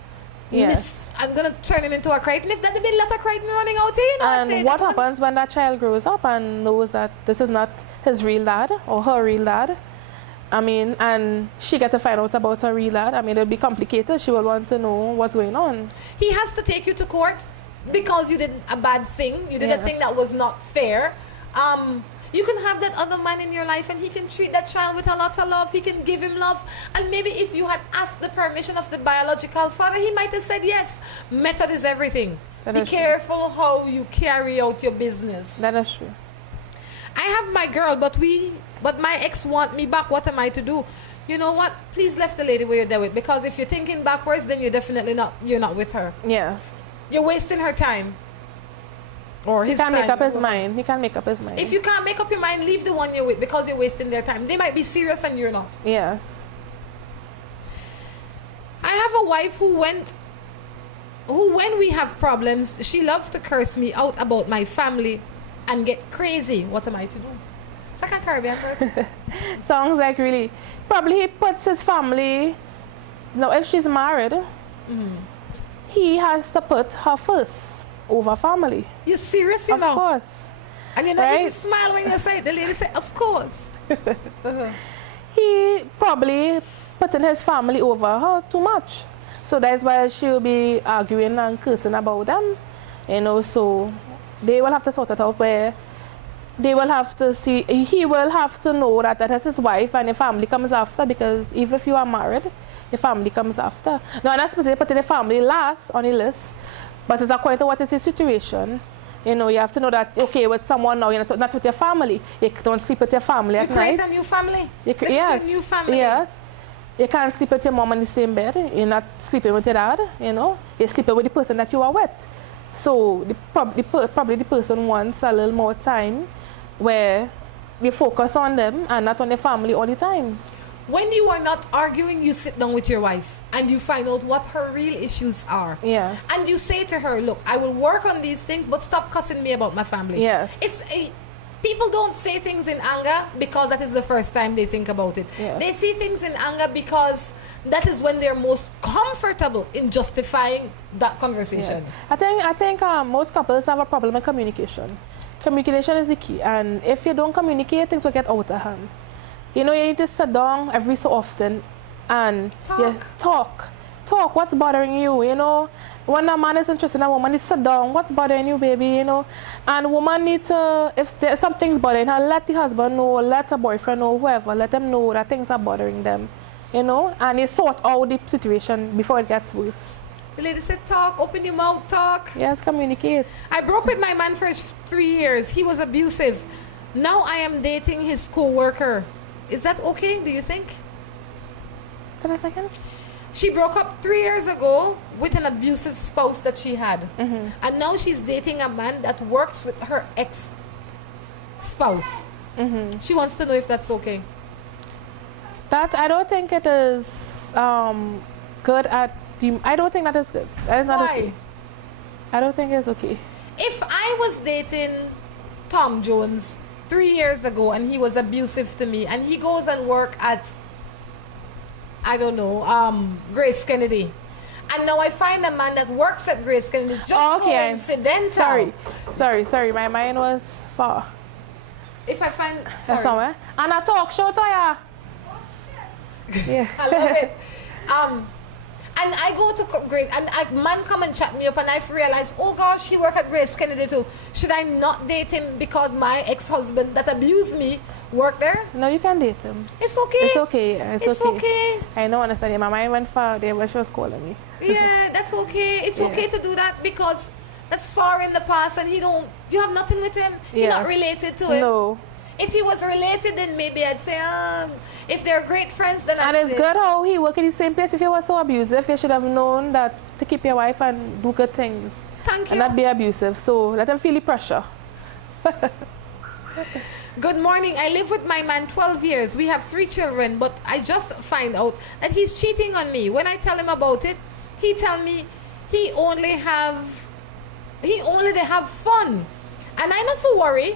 Yes. I'm going to turn him into a Crichton. If there'd been a lot of Crichton running out here, you know, I'd say And what that one's- happens when that child grows up and knows that this is not his real dad or her real dad? I mean, and she get to find out about her real dad. I mean, it'll be complicated. She will want to know what's going on. He has to take you to court because you did a bad thing. You did a Yes. thing that was not fair. You can have that other man in your life and he can treat that child with a lot of love. He can give him love. And maybe if you had asked the permission of the biological father, he might have said yes. Method is everything. That Be is true. careful how you carry out your business. That is true. I have my girl, but my ex want me back. What am I to do? You know what? Please left the lady where you're there with, because if you're thinking backwards, then you're definitely you're not with her. Yes. You're wasting her time. Or He his can time. make up his mind. He can make up his mind. If you can't make up your mind, leave the one you're with because you're wasting their time. They might be serious and you're not. Yes. I have a wife who when we have problems, she loves to curse me out about my family and get crazy. What am I to do? Second Caribbean person. Sounds like really. Probably he puts his family. Now, if she's married, he has to put her first over family. You're serious, you Of know? course. And you know, Right? you smile when you say it. The lady said, of course. He probably putting his family over her too much. So that's why she'll be arguing and cursing about them. You know, so they will have to sort it out where they will have to see, he will have to know that that is his wife and the family comes after, because even if you are married, the family comes after. Now, I'm not supposed to put the family last on the list, but it's according to what is the situation. You know, you have to know that, okay, with someone now, you're not with your family. You don't sleep with your family You at night. create a new family. This Yes. Is your new family. Yes. You can't sleep with your mom in the same bed. You're not sleeping with your dad, you know. You're sleeping with the person that you are with. So probably the person wants a little more time where you focus on them and not on the family all the time. When you are not arguing, you sit down with your wife and you find out what her real issues are. Yes. And you say to her, look, I will work on these things, but stop cussing me about my family. Yes. People don't say things in anger because that is the first time they think about it. Yeah. They see things in anger because that is when they're most comfortable in justifying that conversation. Yeah. I think most couples have a problem with communication. Communication is the key, and if you don't communicate, things will get out of hand. You know, you need to sit down every so often and talk what's bothering you, you know. When a man is interested in a woman, he sit down, what's bothering you, baby, you know. And woman need to, if something's bothering her, let the husband know, let a boyfriend know, whoever, let them know that things are bothering them, you know. And you sort out the situation before it gets worse. The lady said, talk, open your mouth, talk. Yes, communicate. I broke with my man for 3 years. He was abusive. Now I am dating his co-worker. Is that okay, do you think? Say that again? She broke up 3 years ago with an abusive spouse that she had. And now she's dating a man that works with her ex-spouse. She wants to know if that's okay. That, I don't think it is good at the, I don't think that is good. That is not Why? okay. I don't think it's okay. If I was dating Tom Jones 3 years ago and he was abusive to me and he goes and work at, I don't know, Grace Kennedy, and now I find a man that works at Grace Kennedy, just coincidental. Sorry, my mind was far. If I find, That's somewhere. And a talk show to ya. Yeah. I love it. And I go to Grace, and a man come and chat me up, and I realize, oh gosh, he work at Grace Kennedy too. Should I not date him because my ex-husband that abused me worked there? No, you can date him. It's okay. It's okay. It's okay. I don't understand you. My mind went far there when she was calling me. Yeah, that's okay. It's okay to do that because that's far in the past, and you have nothing with him. You're not related to him. No. If he was related, then maybe I'd say, if they're great friends, then I'd And it's good how he work in the same place. If he was so abusive, you should have known that to keep your wife and do good things. Thank you. And not be abusive. So let him feel the pressure. Good morning. I live with my man 12 years. We have 3 children, but I just find out that he's cheating on me. When I tell him about it, he tell me he only they have fun. And I not for worry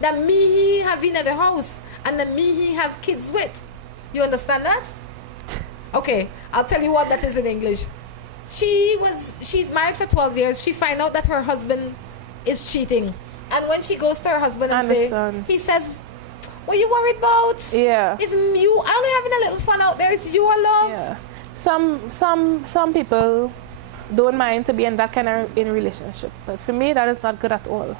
that me he have in at the house and that me he have kids with. You understand that? Okay, I'll tell you what that is in English. She's married for 12 years. She find out that her husband is cheating. And when she goes to her husband and he says, what are you worried about? Yeah. It's you only having a little fun out there. It's you I love. Yeah. Some people don't mind to be in that kind of in relationship. But for me, that is not good at all.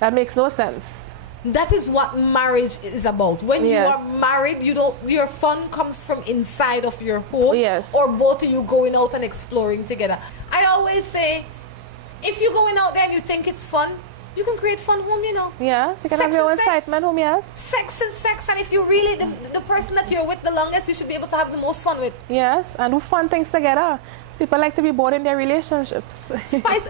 That makes no sense. That is what marriage is about. When you are married, your fun comes from inside of your home. Yes. Or both of you going out and exploring together. I always say, if you're going out there and you think it's fun, you can create fun home, you know. Yes, you can have your own excitement home, yes. Sex is sex, and if you really, the person that you're with the longest, you should be able to have the most fun with. Yes, and do fun things together. People like to be bored in their relationships. Spice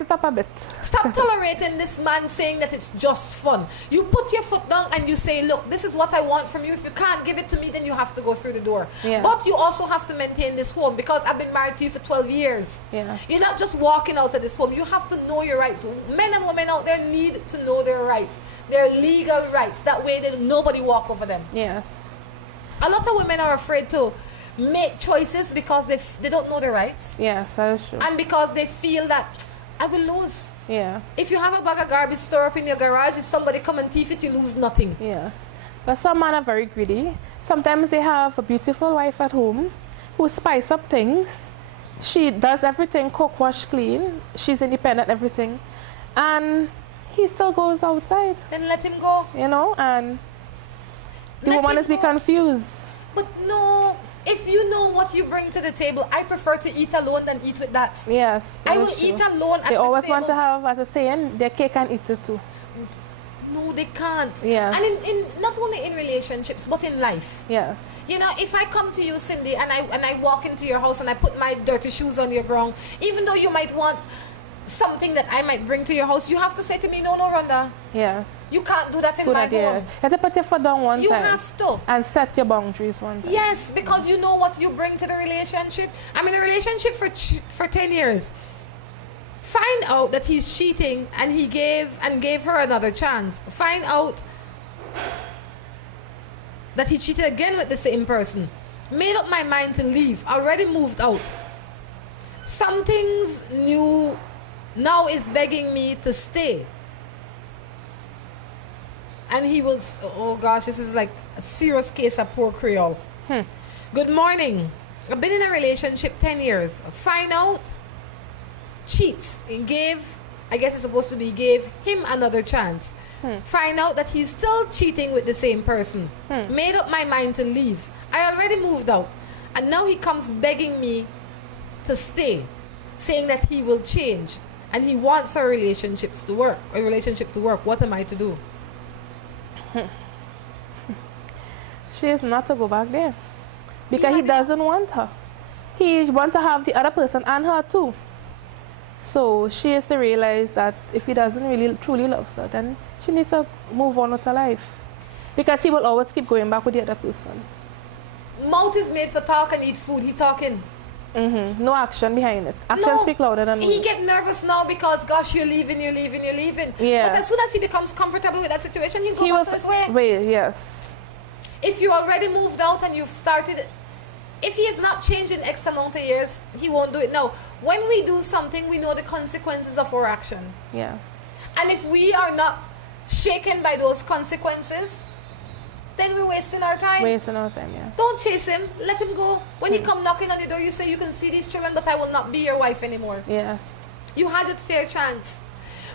it up a bit. Stop tolerating this man saying that it's just fun. You put your foot down and you say, look, this is what I want from you. If you can't give it to me, then you have to go through the door. Yes. But you also have to maintain this home because I've been married to you for 12 years. Yes. You're not just walking out of this home. You have to know your rights. Men and women out there need to know their rights, their legal rights. That way nobody walk over them. Yes. A lot of women are afraid to make choices because they don't know their rights. Yes, that is true. And because they feel that I will lose. Yeah. If you have a bag of garbage store up in your garage, if somebody come and thief it, you lose nothing. Yes. But some men are very greedy. Sometimes they have a beautiful wife at home who spice up things. She does everything, cook, wash, clean. She's independent, everything. And he still goes outside. Then let him go. You know, and the woman is be confused. But no, if you know what you bring to the table, I prefer to eat alone than eat with that. Yes. I will eat alone at They always table. want to have, as a saying, their cake and eat it too. No, they can't. Yes. And in not only in relationships, but in life. Yes. You know, if I come to you, Cindy, and I walk into your house and I put my dirty shoes on your ground, even though you might want something that I might bring to your house, you have to say to me, no, Rhonda. Yes. You can't do that in my home. You have to put your foot down one time. You have to. And set your boundaries one time. Yes, because you know what you bring to the relationship. I'm in a relationship for 10 years. Find out that he's cheating and he gave her another chance. Find out that he cheated again with the same person. Made up my mind to leave. Already moved out. Something's new now is begging me to stay. And he was, oh gosh, this is like a serious case of poor Creole. Good morning. I've been in a relationship 10 years. Find out, cheats, and I guess it's supposed to be gave him another chance. Find out that he's still cheating with the same person. Made up my mind to leave. I already moved out. And now he comes begging me to stay, saying that he will change. And he wants our relationship to work. What am I to do? She is not to go back there. Because he doesn't want her. He wants to have the other person and her too. So she has to realize that if he doesn't really truly love her, then she needs to move on with her life. Because he will always keep going back with the other person. Mouth is made for talk and eat food. He talking. No action behind it. Action speak louder than words. He get nervous now because, gosh, you're leaving. Yeah. But as soon as he becomes comfortable with that situation, he'll go back to his way. Yes. If you already moved out and you've started, if he is not changed in X amount of years, he won't do it now. When we do something, we know the consequences of our action. Yes. And if we are not shaken by those consequences, then we're wasting our time. Yes. Don't chase him. Let him go. When he come knocking on your door, you say, you can see these children, but I will not be your wife anymore. Yes. You had a fair chance.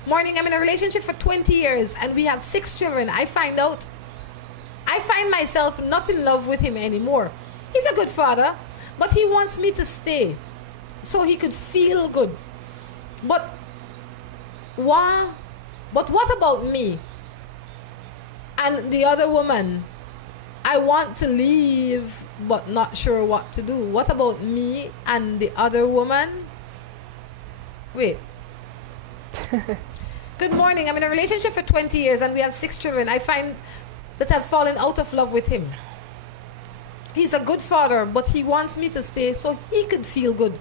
Morning, I'm in a relationship for 20 years, and we have 6 children. I find myself not in love with him anymore. He's a good father, but he wants me to stay so he could feel good. But what about me? And the other woman, I want to leave, but not sure what to do. What about me and the other woman? Wait. Good morning. I'm in a relationship for 20 years and we have 6 children. I find that I've fallen out of love with him. He's a good father, but he wants me to stay so he could feel good.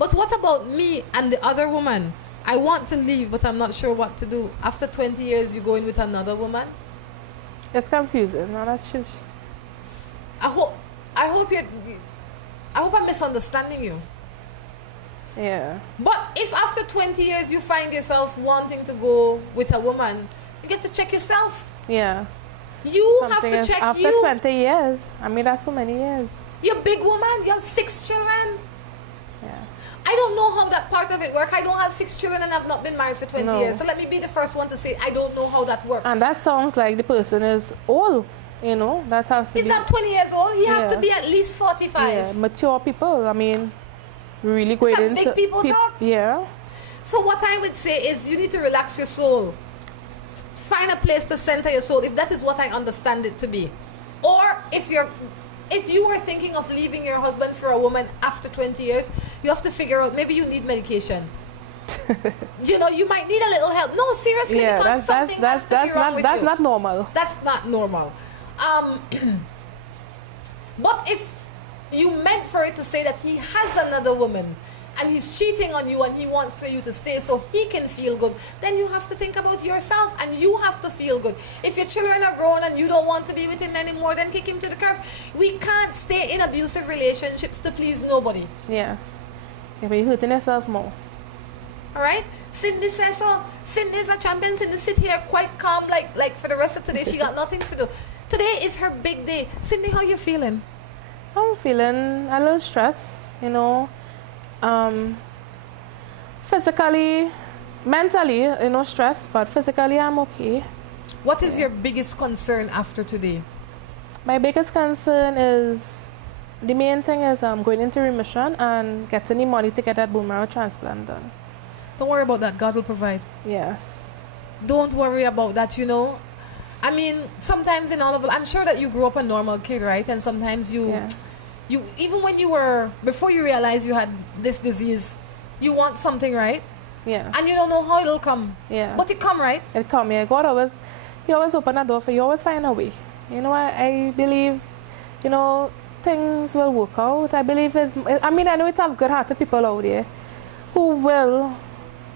But what about me and the other woman? I want to leave, but I'm not sure what to do. After 20 years, you go in with another woman? It's confusing. No, that's just... I hope I'm misunderstanding you. Yeah. But if after 20 years you find yourself wanting to go with a woman, you get to check yourself. Yeah. You Something have is to check after you. 20 years. I mean, that's so many years. You're a big woman. You have 6 children. Yeah. I don't know how that part of it works. I don't have 6 children and I've not been married for 20 No. years. So let me be the first one to say I don't know how that works. And that sounds like the person is old. You know, that's how to He's be. not 20 years old. He have to Yeah. be at least 45. Yeah, mature people. I mean, really going Some into big people talk. Yeah. So what I would say is you need to relax your soul. Find a place to center your soul, if that is what I understand it to be. Or if you are thinking of leaving your husband for a woman after 20 years, you have to figure out maybe you need medication. You know, you might need a little help. No, seriously, Yeah, because something has to be wrong with that's you. not normal. That's not normal. But if you meant for it to say that he has another woman and he's cheating on you and he wants for you to stay so he can feel good, then you have to think about yourself and you have to feel good. If your children are grown and you don't want to be with him anymore, then kick him to the curb. We can't stay in abusive relationships to please nobody. Yes. Yeah, but you're hurting yourself more. All right? Cindy says so. Cindy's a champion. Cindy sit here quite calm like for the rest of today. She got nothing to do. Today is her big day. Cindy, how you feeling? I'm feeling a little stressed, you know. Physically, mentally, you know, stressed, but physically I'm okay. What is your biggest concern after today? My biggest concern is, the main thing is going into remission and getting the money to get that bone marrow transplant done. Don't worry about that. God will provide. Yes. Don't worry about that, you know. I mean, sometimes in all of it, I'm sure that you grew up a normal kid, right? And sometimes Yes. you even when you were, before you realized you had this disease, you want something, right? Yeah. And you don't know how it'll come. Yeah. But it come, right? It come, yeah. God always, He always open a door for you, always find a way. You know, I believe, you know, things will work out. I believe it, I mean, I know it's have good-hearted people out there who will,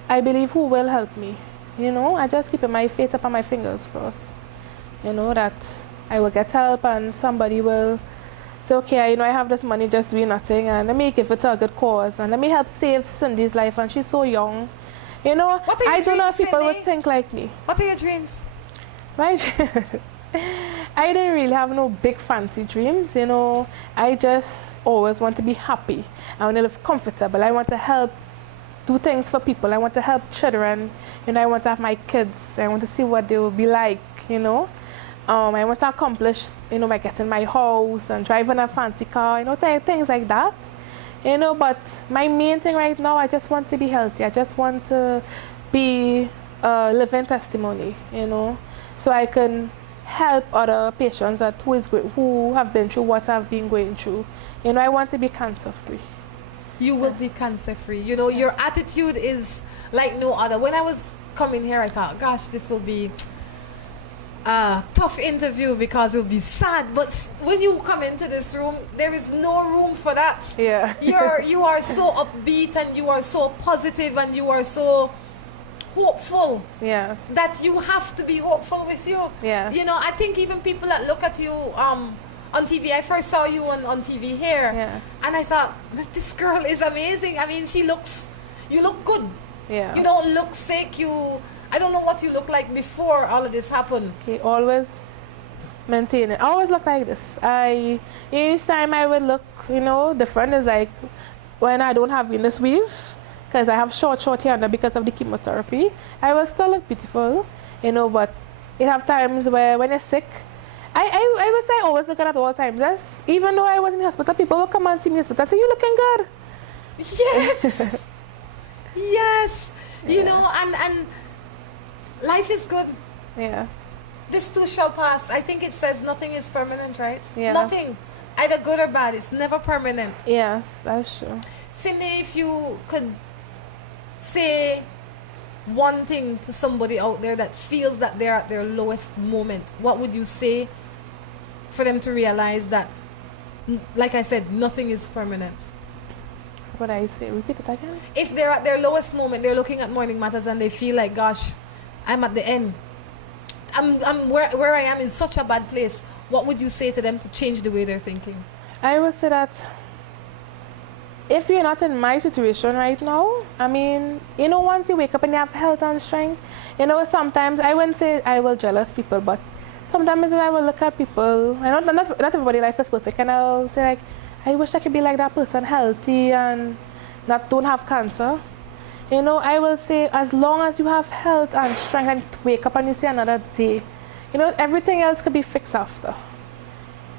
I believe, who will help me. You know, I just keep my faith up and my fingers crossed. You know, that I will get help and somebody will say, okay, you know, I have this money just doing nothing and let me give it to a good cause and let me help save Cindy's life and she's so young. You know, What are your I don't know if dreams, people Cindy? would think like me. What are your dreams? Right? I didn't really have no big fancy dreams, you know. I just always want to be happy. I want to live comfortable. I want to help do things for people. I want to help children. You know, I want to have my kids. I want to see what they will be like, you know. I want to accomplish, you know, by getting my house and driving a fancy car, you know, things like that. You know, but my main thing right now, I just want to be healthy. I just want to be a living testimony, you know, so I can help other patients that who have been through what I've been going through. You know, I want to be cancer free. You will be cancer free. You know, your attitude is like no other. When I was coming here, I thought, gosh, this will be a tough interview because it'll be sad. But when you come into this room, there is no room for that. Yeah. You are so upbeat and you are so positive and you are so hopeful. Yes. That you have to be hopeful with you. Yes. You know, I think even people that look at you on TV, I first saw you on TV here. Yes. And I thought, this girl is amazing. I mean, you look good. Yeah. You don't look sick. I don't know what you look like before all of this happened. Okay, always maintain it. I always look like this. Each time I would look, you know, different is like when I don't have this weave, because I have short hair now because of the chemotherapy. I will still look beautiful, you know, but it have times where when you're sick, I would say I always look at all times. Yes, even though I was in the hospital, people will come and see me in the hospital and say, "You looking good." Yes. Yes. You know, and life is good. Yes. This too shall pass. I think it says nothing is permanent, right? Yes. Nothing. Either good or bad. It's never permanent. Yes, that's true. Cindy, if you could say one thing to somebody out there that feels that they're at their lowest moment, what would you say for them to realize that, like I said, nothing is permanent? What I say? Repeat it again. If they're at their lowest moment, they're looking at Morning Matters and they feel like, gosh, I'm at the end. I'm where I am in such a bad place. What would you say to them to change the way they're thinking? I would say that if you're not in my situation right now, I mean, you know, once you wake up and you have health and strength, you know, sometimes I wouldn't say I will jealous people, but sometimes I will look at people. I know not everybody's life is perfect, and I'll say like, I wish I could be like that person, healthy and don't have cancer. You know, I will say as long as you have health and strength and wake up and you see another day, you know, everything else could be fixed after.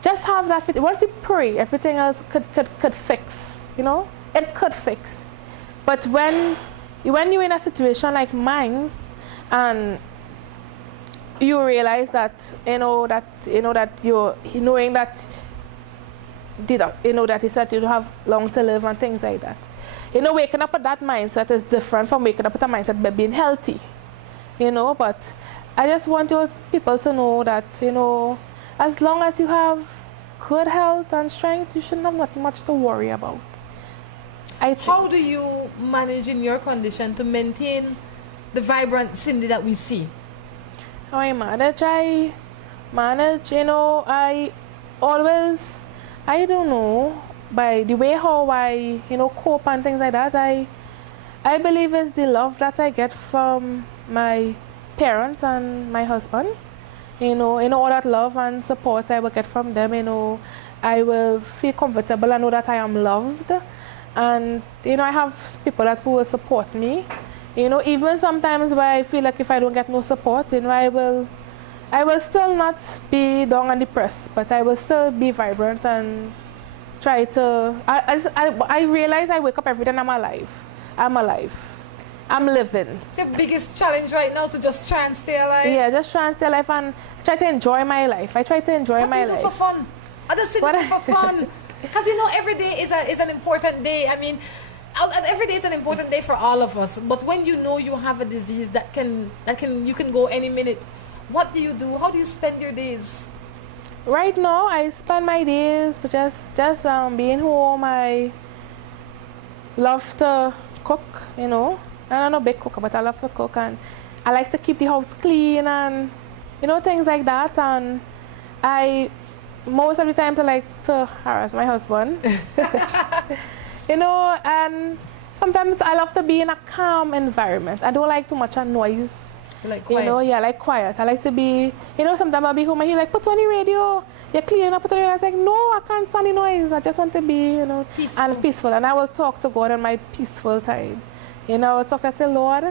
Just have that. Once you pray, everything else could fix. You know, it could fix. But when you're in a situation like mine, and you realize that you're knowing that he said you don't have long to live and things like that. You know, waking up with that mindset is different from waking up with a mindset by being healthy. You know, but I just want people to know that, you know, as long as you have good health and strength, you shouldn't have nothing much to worry about. How do you manage in your condition to maintain the vibrant Cindy that we see? How I manage, you know, I don't know, by the way how I, you know, cope and things like that, I believe it's the love that I get from my parents and my husband. You know, all that love and support I will get from them, you know, I will feel comfortable and know that I am loved. And, you know, I have people who will support me. You know, even sometimes where I feel like if I don't get no support, you know, I will still not be down and depressed, but I will still be vibrant and try to, I realize I wake up every day and I'm alive. I'm living. It's your biggest challenge right now, to just try and stay alive? Yeah, just try and stay alive and try to enjoy my life. I try to enjoy my life. What do you do for fun? I just sit for fun. Because, you know, every day is an important day. I mean, every day is an important day for all of us. But when you know you have a disease you can go any minute, what do you do? How do you spend your days? Right now, I spend my days just being home. I love to cook, you know. I'm not a big cooker, but I love to cook, and I like to keep the house clean and, you know, things like that. And most of the time I like to harass my husband. You know, and sometimes I love to be in a calm environment. I don't like too much of noise. You like quiet? You know, yeah, I like quiet. I like to be, you know, sometimes I'll be home and he's like, put on the radio. You're cleaning up, put on the radio. I was like, no, I can't stand the noise. I just want to be, you know, peaceful. And I will talk to God in my peaceful time. You know, I will talk to say, Lord,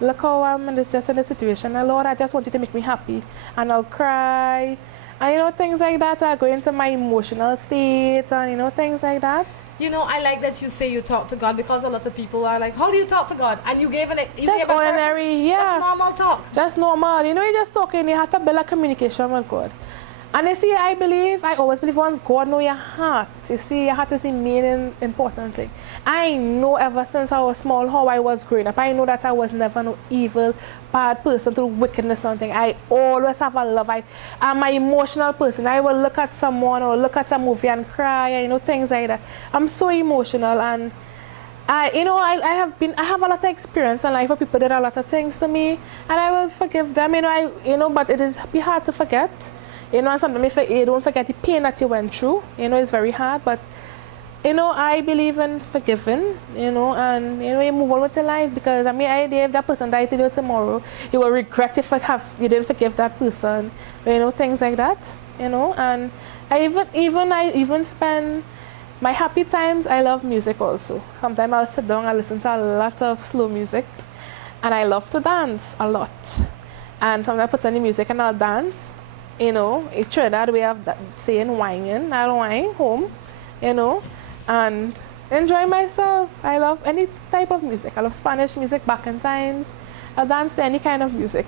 look how I'm in this situation. And Lord, I just want you to make me happy. And I'll cry. And, you know, things like that. I go into my emotional state and, you know, things like that. You know, I like that you say you talk to God, because a lot of people are like, how do you talk to God? And you gave just ordinary, yeah. Just normal talk. Just normal. You know, you're just talking. You have to build a communication with God. And you see, I always believe once God knows your heart, you see, your heart is the main important thing. I know ever since I was small how I was growing up. I know that I was never no evil, bad person through wickedness or something. I always have a love. I'm an emotional person. I will look at someone or look at a movie and cry, and, you know, things like that. I'm so emotional, and I have a lot of experience in life where people did a lot of things to me, and I will forgive them. But it is be hard to forget. You know, and sometimes if you don't forget the pain that you went through, you know, it's very hard. But, you know, I believe in forgiving, you know, and, you know, you move on with your life. Because, I mean, if that person died today or tomorrow, you will regret if you didn't forgive that person. You know, things like that, you know. And I even spend my happy times. I love music also. Sometimes I'll sit down and listen to a lot of slow music. And I love to dance a lot. And sometimes I put on the music and I'll dance. You know, in Trinidad we have that saying, whining. I'll whine home, you know, and enjoy myself. I love any type of music. I love Spanish music, back in times. I'll dance to any kind of music.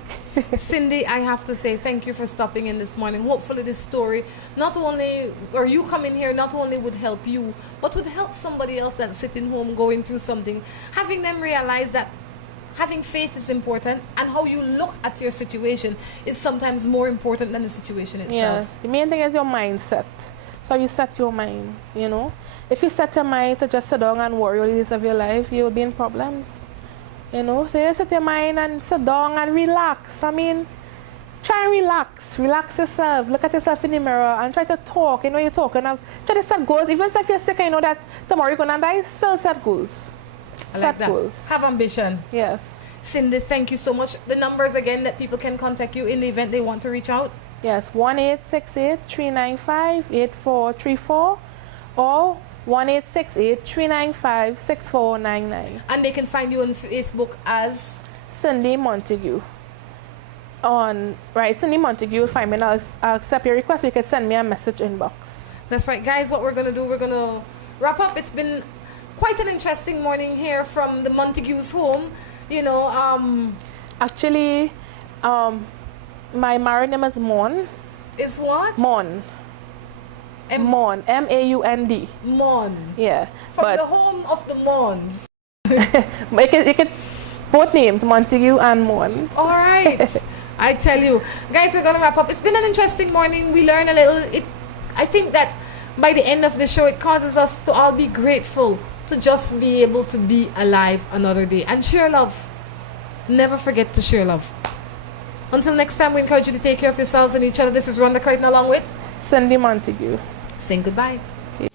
Cindy, I have to say thank you for stopping in this morning. Hopefully this story, you coming here not only would help you, but would help somebody else that's sitting home going through something, having them realize that having faith is important, and how you look at your situation is sometimes more important than the situation itself. Yes, the main thing is your mindset. So you set your mind, you know. If you set your mind to just sit down and worry all the days of your life, you'll be in problems. You know, so you set your mind and sit down and relax. I mean, try and relax yourself, look at yourself in the mirror and try to talk, you know, you're talking of, try to set goals, even if you're sick and you know that tomorrow you're gonna die, still set goals. I like Set that. goals. Have ambition. Yes. Cindy, thank you so much. The numbers again that people can contact you in the event they want to reach out. Yes, 1-868-395-8434 or 1-868-395-6499. And they can find you on Facebook as Cindy Montague. Cindy Montague, you'll find me and I'll accept your request. You can send me a message inbox. That's right, guys. What we're going to do, we're going to wrap up. It's been quite an interesting morning here from the Montague's home. You know, Actually, my married name is Mon. is what? Mon. M- Mon. M-A-U-N-D. Mon. Yeah. From the home of the Mons. But you can both names, Montague and Mon. All right. I tell you. Guys, we're going to wrap up. It's been an interesting morning. We learned a little. I think that by the end of the show, it causes us to all be grateful to just be able to be alive another day and share love. Never forget to share love. Until next time, we encourage you to take care of yourselves and each other. This is Rhonda Crichton along with Cindy Montague. saying goodbye. Yeah.